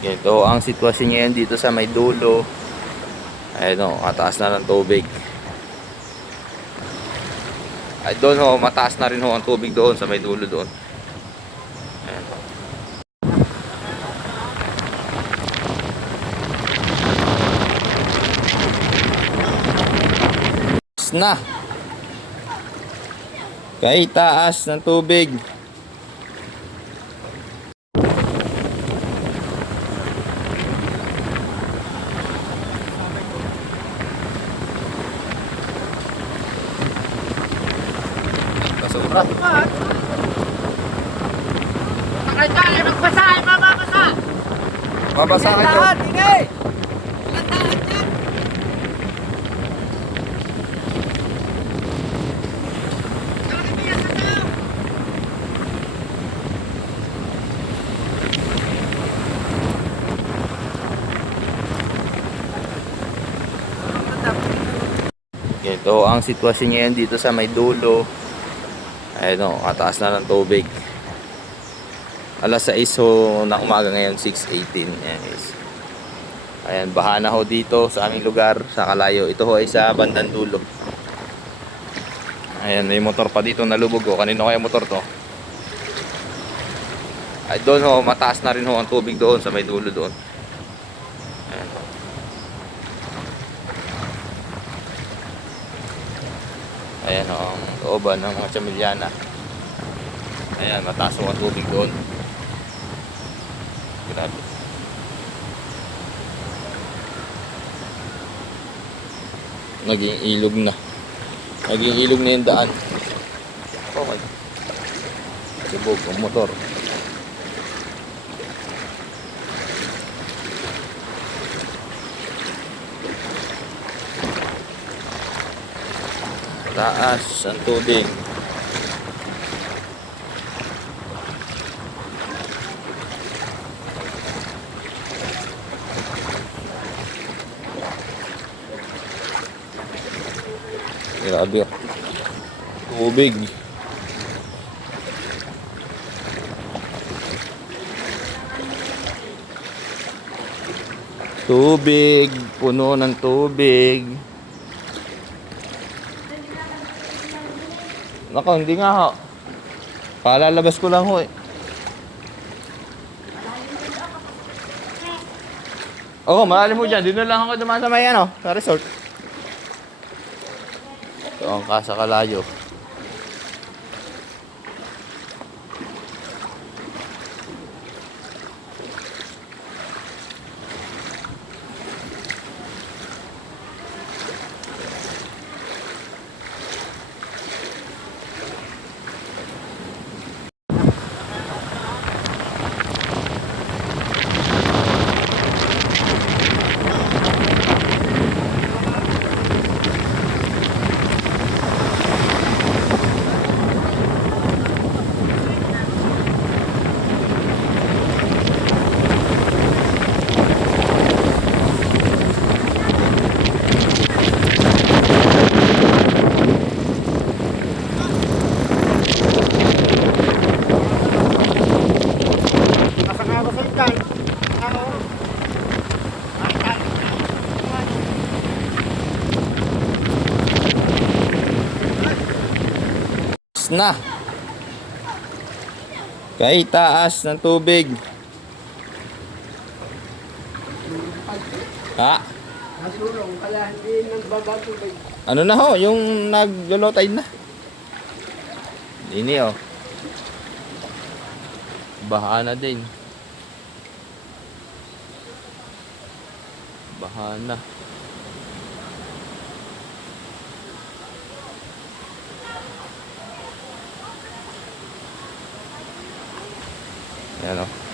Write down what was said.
Ito ang sitwasyon ngayon dito sa may dulo. Ayun o, mataas na ng tubig. Ay doon ho, mataas na rin ho ang tubig doon sa may dulo doon. Ayan. Taas na. Kay taas ng tubig. Basura. Nakay magbasa ay mababasa. Mabasa kayo. Ilan taon yan? Nakakatigas na sa'yo. Ito ang sitwasyon ngayon dito sa may dulo. Ayun o, kataas na ng tubig. Alas 6 ho ng umaga ngayon, 6:18. Ayan guys. Ayan, baha na ho dito sa aming lugar, sa Kalayo. Ito ho ay sa bandang dulo. Ayan, may motor pa dito nalubog ho. Kanino kaya motor to? Ay doon ho, mataas na rin ho ang tubig doon sa may dulo doon. Ayan. Ayan ho, ang looban ng mga Tsamiliana. Ayan, mataas ho ang tubig doon. Grabe. Naging ilog na. Naging ilog na yung daan. Okay. Sibog ang motor. Taas ang tubig. Grabe. Tubig. Tubig. Puno ng tubig. Nako, hindi nga ho. Palalabas ko lang ho eh. Oo, malalim mo dyan. Dito lang ako dumaan sa may ano, sa resort. Ito ang Casa Kalayo. Na kay taas ng tubig. Ha? Nasulong, kaya hindi nagbabago. Ano na ho, yung nag-low tide na. Ini oh. Baha na din. Baha na. Ayan o.